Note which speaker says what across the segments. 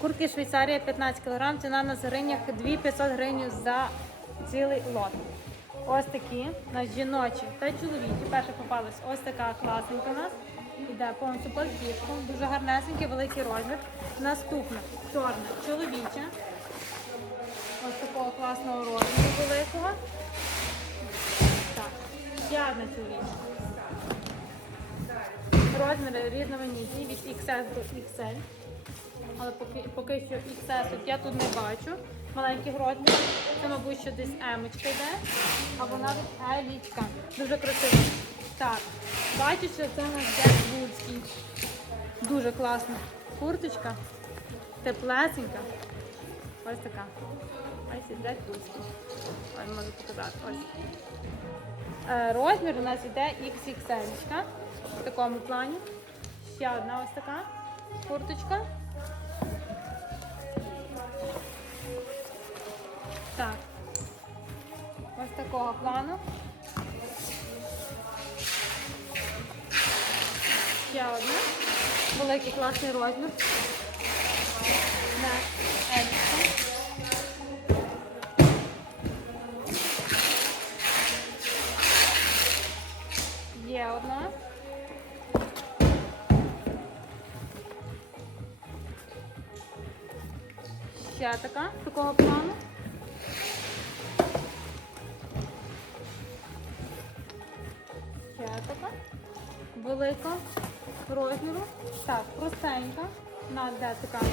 Speaker 1: Курки Швейцарія 15 кг, ціна на гривнях 2500 гривень за цілий лот. Ось такі у жіночі та чоловічі. Перша попалась ось така класненька у нас. Іде повністю пальтішком, дуже гарнесенький, великий розмір. Наступна чорна чоловіча. Ось такого класного розміру великого. Так, ще одна чоловіча. Розміри різноманітні від XS до XL. Але поки, поки що от я тут не бачу. Маленьких розмірів. Це, мабуть, що десь емочка йде. Або навіть елічка. Дуже красиво. Так, бачу, що це у нас Дед Вудський. Дуже класна курточка. Теплесенька. Ось така. Ось Дед Вудський. Ось можу показати. Ось. Е, Розмір у нас йде XXL в такому плані. Ще одна ось така курточка. Так. Ось такого плану. Ще одна. Великий класний розмір. На Елічка. Є одна. Ще така, такого плану. Така. Велика розміру. Так, простенька. Вона де така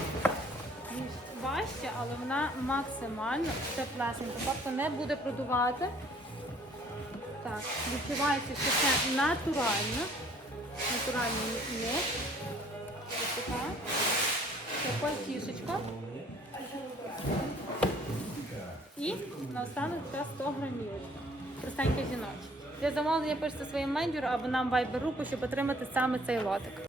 Speaker 1: більш важча, але вона максимально теплесенька. Тобто не буде продувати. Так, відчувається, що це натурально. Натуральний низ. Ось така. Це пальтішечко. І наостанок це 100 грамів. Простеньке жіноче. Для замовлення пишете своїм менеджеру або нам вайбер групу, щоб отримати саме цей лотик.